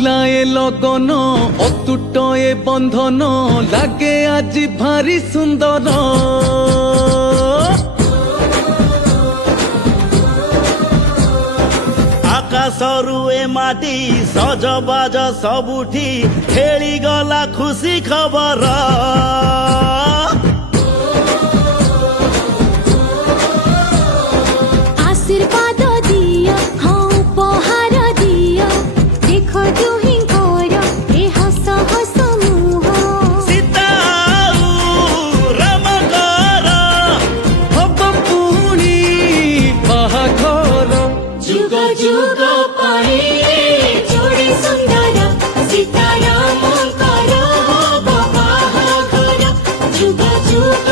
ফুলায়ে লগন অতুট এ বন্ধন লাগে আজি ভারি সুন্দর আকাশরু এ মাটি সজবাজ সবুঠি খেলি গলা খুশি খবর आशीर्वाद दिया हाँ उपहार दिया देखो दुहिंकर ए हस हस मुह सीताऊ रमकर হব পুনি বাহাঘর जुग जुग पाए जोड़े सुंदर सीतारामकर बाहाघर जुग जुग